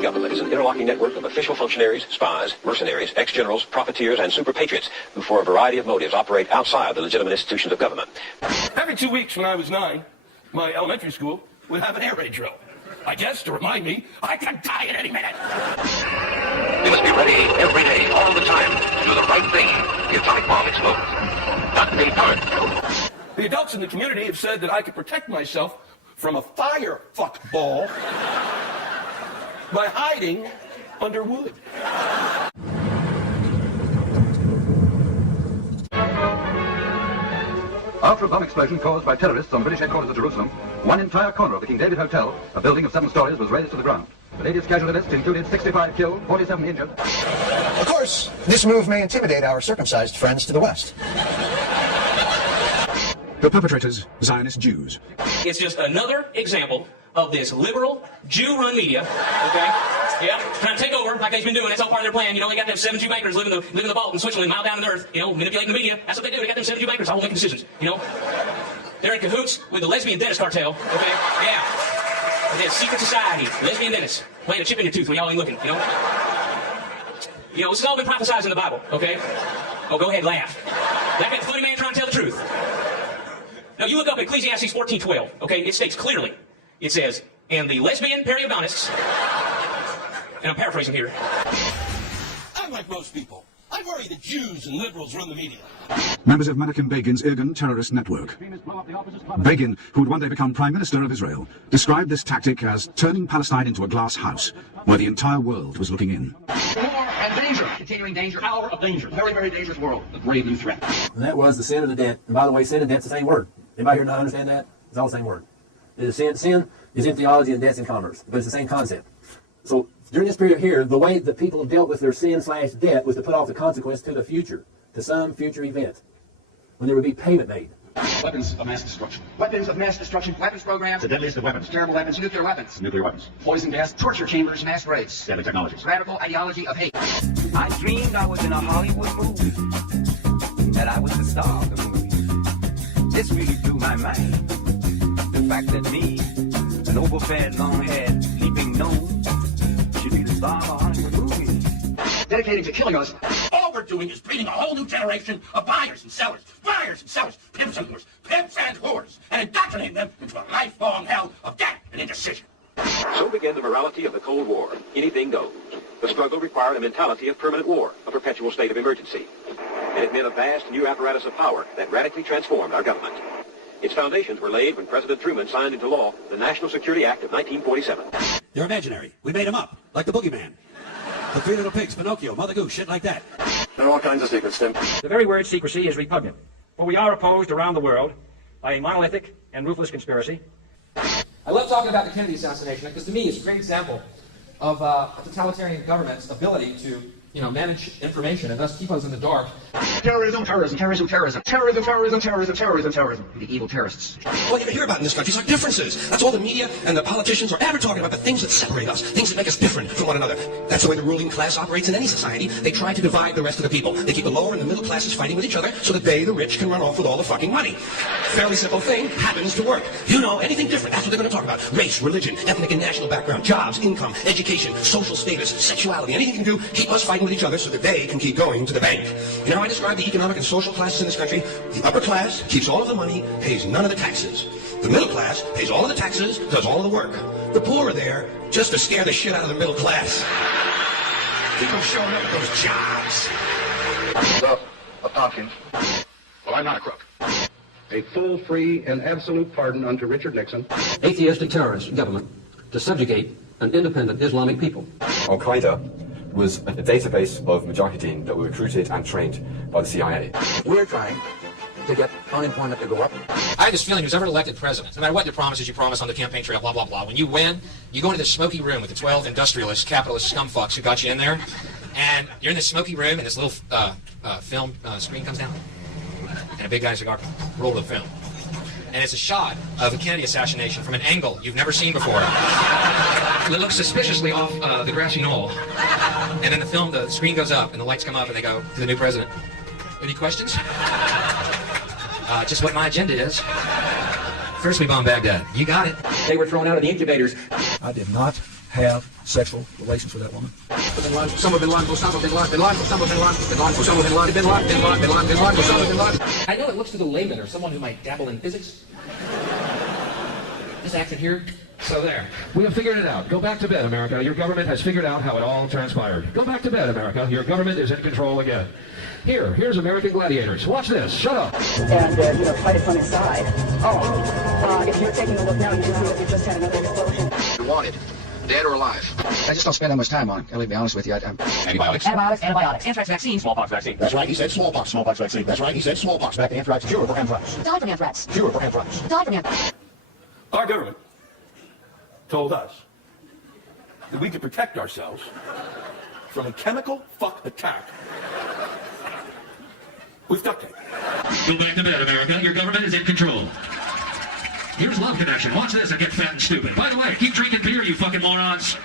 State government is an interlocking network of official functionaries, spies, mercenaries, ex-generals, profiteers, and super patriots who, for a variety of motives, operate outside the legitimate institutions of government. Every 2 weeks when I was 9, my elementary school would have an air raid drill. I guess to remind me I can die at any minute. We must be ready every day, all the time, to do the right thing. The atomic bomb explodes. Not in part. The adults in the community have said that I could protect myself from a fire fuck ball by hiding under wood. After a bomb explosion caused by terrorists on British headquarters at Jerusalem, one entire corner of the King David Hotel, a building of 7 stories, was razed to the ground. The latest casualty list included 65 killed, 47 injured. Of course, this move may intimidate our circumcised friends to the west. The perpetrators, Zionist Jews. It's just another example of this liberal, Jew-run media, okay? Yeah, trying to take over like they've been doing. That's all part of their plan. You know, they got them 7 Jew bankers living in the vault in Switzerland, mile down in the earth, you know, manipulating the media. That's what they do. They got them 7 Jew bankers all making decisions, you know? They're in cahoots with the lesbian dentist cartel, okay? Yeah. They have secret society, lesbian dentists, playing a chip in your tooth when y'all ain't looking, you know? You know, this has all been prophesied in the Bible, okay? Oh, go ahead, laugh. That got the funny man trying to tell the truth. Now, you look up Ecclesiastes 14:12, okay? It states clearly, it says, and the lesbian periodontists, and I'm paraphrasing here. I'm like most people. I worry that Jews and liberals run the media. Members of Menachem Begin's Irgun terrorist network. Begin, who would one day become Prime Minister of Israel, described this tactic as turning Palestine into a glass house, where the entire world was looking in. War and danger, continuing danger, hour of danger, very, very dangerous world, a grave new threat. And that was the sin and the debt. And by the way, sin and debt's the same word. Anybody here not understand that? It's all the same word. Sin is in theology and debt's in commerce, but it's the same concept. So during this period here, the way that people dealt with their sin/debt was to put off the consequence to the future, to some future event, when there would be payment made. Weapons of mass destruction. Weapons of mass destruction. Weapons programs. The deadliest of weapons. Terrible weapons. Nuclear weapons. Nuclear weapons. Poison gas. Torture chambers. Mass graves. Deadly technologies. Radical ideology of hate. I dreamed I was in a Hollywood movie, that I was the star of the movie. This really blew my mind. The fact that me, an overfed, long-haired, leaping gnome, should be the star of a Hollywood movie. Dedicated to killing us. All we're doing is breeding a whole new generation of buyers and sellers, pimps and whores, and indoctrinating them into a lifelong hell of debt and indecision. So began the morality of the Cold War. Anything goes. The struggle required a mentality of permanent war, a perpetual state of emergency. And it meant a vast new apparatus of power that radically transformed our government. Its foundations were laid when President Truman signed into law the National Security Act of 1947. They're imaginary. We made them up, like the Boogeyman. The Three Little Pigs, Pinocchio, Mother Goose, shit like that. There are all kinds of secrets, Tim. The very word secrecy is repugnant, for we are opposed around the world by a monolithic and ruthless conspiracy. I love talking about the Kennedy assassination because to me it's a great example of a totalitarian government's ability to, manage information and thus keep us in the dark. Terrorism. The evil terrorists. All you ever hear about in this country is our differences. That's all the media and the politicians are ever talking about, the things that separate us, things that make us different from one another. That's the way the ruling class operates in any society. They try to divide the rest of the people. They keep the lower and the middle classes fighting with each other so that they, the rich, can run off with all the fucking money. Fairly simple thing, happens to work. Anything different, that's what they're going to talk about. Race, religion, ethnic and national background, jobs, income, education, social status, sexuality, anything you can do, keep us fighting with each other so that they can keep going to the bank. You know how I describe the economic and social classes in this country? The upper class keeps all of the money, pays none of the taxes. The middle class pays all of the taxes, does all of the work. The poor are there just to scare the shit out of the middle class. Keep them showing up at those jobs. Well, a pumpkin. Well, I'm not a crook. A full, free, and absolute pardon unto Richard Nixon. Atheistic terrorist government to subjugate an independent Islamic people. Al-Qaeda was a database of mujahideen that were recruited and trained by the CIA. We're trying to get unemployment to go up. I have this feeling who's ever elected president, no matter what the promises you promise on the campaign trail, blah, blah, blah, when you win, you go into this smoky room with the 12 industrialist, capitalist scumfucks who got you in there, and you're in this smoky room, and this little film screen comes down, and a big guy's cigar, roll the film. And it's a shot of a Kennedy assassination from an angle you've never seen before. It looks suspiciously off the grassy knoll. And then the screen goes up, and the lights come up, and they go to the new president. Any questions? Just what my agenda is. First we bomb Baghdad. You got it. They were thrown out of the incubators. I did not have sexual relations with that woman. Some of Bin Laden, Osama Bin Laden, Bin Laden, Osama Bin Laden, Bin Laden, Osama Bin Laden, Bin Laden, Bin Laden, Bin Laden, Bin Laden, Osama Bin Laden. I know it looks to the layman or someone who might dabble in physics. This action here. So there. We have figured it out. Go back to bed, America. Your government has figured out how it all transpired. Go back to bed, America. Your government is in control again. Here's American gladiators. Watch this. Shut up. And, fight it from inside. If you're taking a look now, you can see that we just had another explosion. You're wanted. Dead or alive. I just don't spend that much time on it. I'll be honest with you. Antibiotics. Antibiotics. Anthrax vaccine. Smallpox vaccine. That's right, he said smallpox vaccine. That's right, he said smallpox. Back to anthrax. Cure for anthrax. Die from anthrax. Cure for anthrax. Die from anthrax. Our government told us that we could protect ourselves from a chemical fuck attack with duct tape. Go back to bed, America. Your government is in control. Here's Love Connection. Watch this and get fat and stupid. By the way, keep drinking beer, you fucking morons.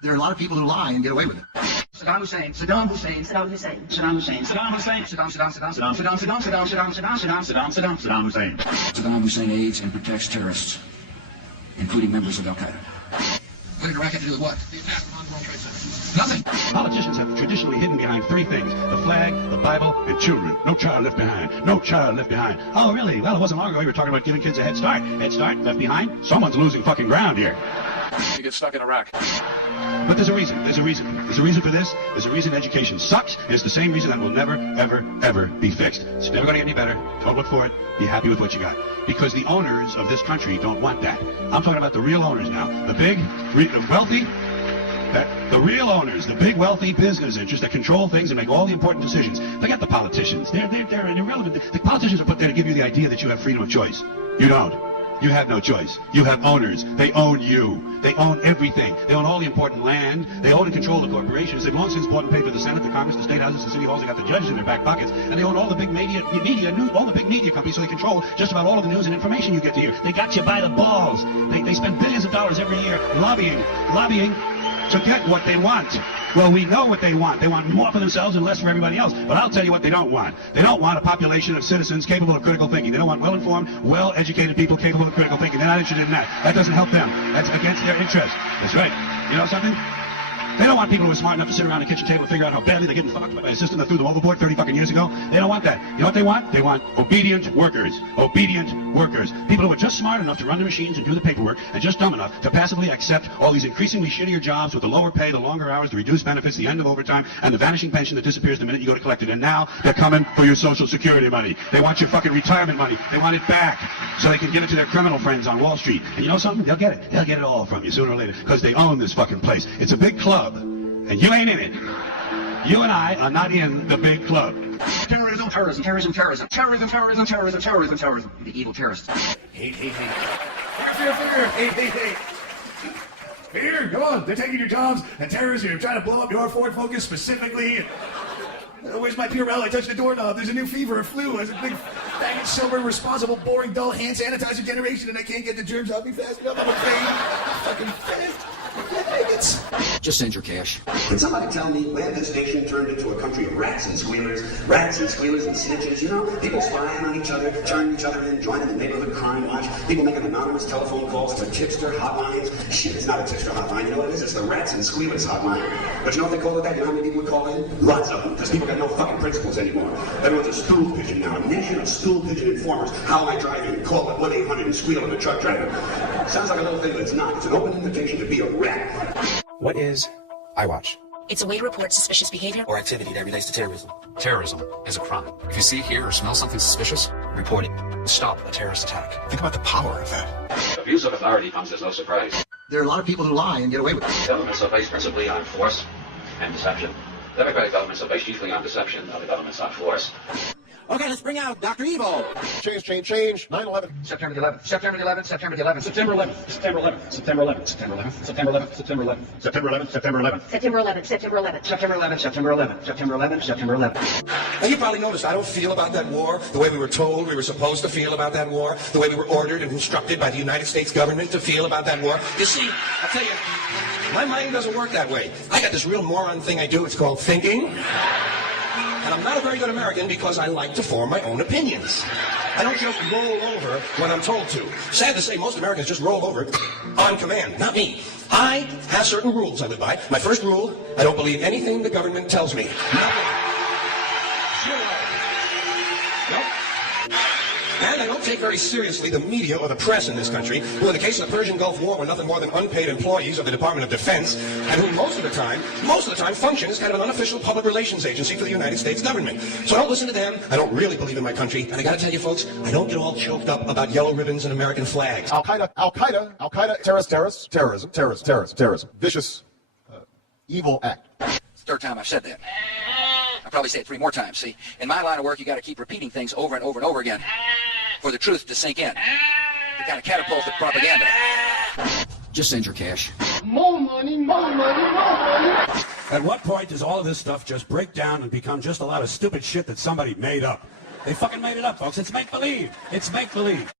There are a lot of people who lie and get away with it. Saddam Hussein, Saddam Hussein, Saddam Hussein, Saddam Hussein, Saddam Hussein, Saddam Hussein. Saddam Hussein aids and protects terrorists, including members of Al-Qaeda. What did Iraq have to do with what? The attack on the World Trade Center. Nothing. Politicians have traditionally hidden behind three things: the flag, the Bible, and children. No child left behind. No child left behind. Oh, really? Well, it wasn't long ago you were talking about giving kids a head start. Head start, left behind? Someone's losing fucking ground here. You get stuck in Iraq. But there's a reason. There's a reason. There's a reason for this. There's a reason education sucks. And it's the same reason that will never, ever, ever be fixed. It's never going to get any better. Don't look for it. Be happy with what you got. Because the owners of this country don't want that. I'm talking about the real owners now. The big, the wealthy, the real owners, the big wealthy business interests that control things and make all the important decisions. Forget the politicians. They're irrelevant. The politicians are put there to give you the idea that you have freedom of choice. You don't. You have no choice. You have owners. They own you. They own everything. They own all the important land. They own and control the corporations. They've long since bought and paid for the Senate, the Congress, the state houses, the city halls. They got the judges in their back pockets. And they own all the big all the big media companies, so they control just about all of the news and information you get to hear. They got you by the balls. They spend billions of dollars every year lobbying to get what they want. Well, we know what they want. They want more for themselves and less for everybody else. But I'll tell you what they don't want. They don't want a population of citizens capable of critical thinking. They don't want well-informed, well-educated people capable of critical thinking. They're not interested in that. That doesn't help them. That's against their interest. That's right. You know something? They don't want people who are smart enough to sit around a kitchen table and figure out how badly they're getting fucked by a system that threw them overboard 30 fucking years ago. They don't want that. You know what they want? They want obedient workers. Obedient workers. People who are just smart enough to run the machines and do the paperwork, and just dumb enough to passively accept all these increasingly shittier jobs with the lower pay, the longer hours, the reduced benefits, the end of overtime, and the vanishing pension that disappears the minute you go to collect it. And now they're coming for your Social Security money. They want your fucking retirement money. They want it back so they can give it to their criminal friends on Wall Street. And you know something? They'll get it. They'll get it all from you sooner or later because they own this fucking place. It's a big club. And you ain't in it. You and I are not in the big club. Terrorism, terrorism, terrorism, terrorism, terrorism, terrorism, terrorism, terrorism, terrorism. The evil terrorists. Hate. Fear. Hate. Fear, come on. They're taking your jobs, and terrorists are trying to blow up your Ford Focus specifically. Where's my Purell? I touched the doorknob. There's a new fever, a flu. There's a big, faggot, sober, responsible, boring, dull hand sanitizer generation, and I can't get the germs out me fast enough. I'm afraid. Fucking fast. Just send your cash. Can somebody tell me when this nation turned into a country of rats and squealers and snitches, you know? People spying on each other, turning each other in, joining the neighborhood crime watch, people making anonymous telephone calls to tipster hotlines. Shit, it's not a tipster hotline, you know what it is? It's the rats and squealers hotline. But you know what they call it that? You know how many people would call in? Lots of them, because people got no fucking principles anymore. Everyone's a stool pigeon now, a nation of stool pigeon informers. How am I driving? Call it 1-800 and squeal at a truck driver. Sounds like a little thing, but it's not. It's an open invitation to be a rat. What is iWatch? It's a way to report suspicious behavior or activity that relates to terrorism. Terrorism is a crime. If you see, hear, or smell something suspicious, report it. Stop a terrorist attack. Think about the power of that. Abuse of authority comes as no surprise. There are a lot of people who lie and get away with it. Governments are based principally on force and deception. Democratic governments are based chiefly on deception, other governments on force. Okay, let's bring out Dr. Evil. Change. 9/11. September the 11th. September the 11th. September the 11th. September 11th. September 11th. September 11th. September 11th. September 11th. September 11th. September 11th. September 11th. September 11th. September 11th. September 11th. September 11th. September 11th. September 11th. Now, you probably noticed I don't feel about that war the way we were told we were supposed to feel about that war, the way we were ordered and instructed by the United States government to feel about that war. You see, I'll tell you, my mind doesn't work that way. I got this real moron thing I do. It's called thinking. And I'm not a very good American because I like to form my own opinions. I don't just roll over when I'm told to. Sad to say, most Americans just roll over on command, not me. I have certain rules I live by. My first rule, I don't believe anything the government tells me. Nothing. Nope. And I don't take very seriously the media or the press in this country, who in the case of the Persian Gulf War were nothing more than unpaid employees of the Department of Defense, and who most of the time function as kind of an unofficial public relations agency for the United States government. So I don't listen to them. I don't really believe in my country. And I gotta tell you folks, I don't get all choked up about yellow ribbons and American flags. Al-Qaeda, terrorism. Vicious, evil act. It's the third time I've said that. I'll probably say it 3 more times. See, in my line of work, you got to keep repeating things over and over and over again for the truth to sink in. To kind of catapult the propaganda. Just send your cash. More money, more money, more money. At what point does all of this stuff just break down and become just a lot of stupid shit that somebody made up? They fucking made it up, folks. It's make-believe. It's make-believe.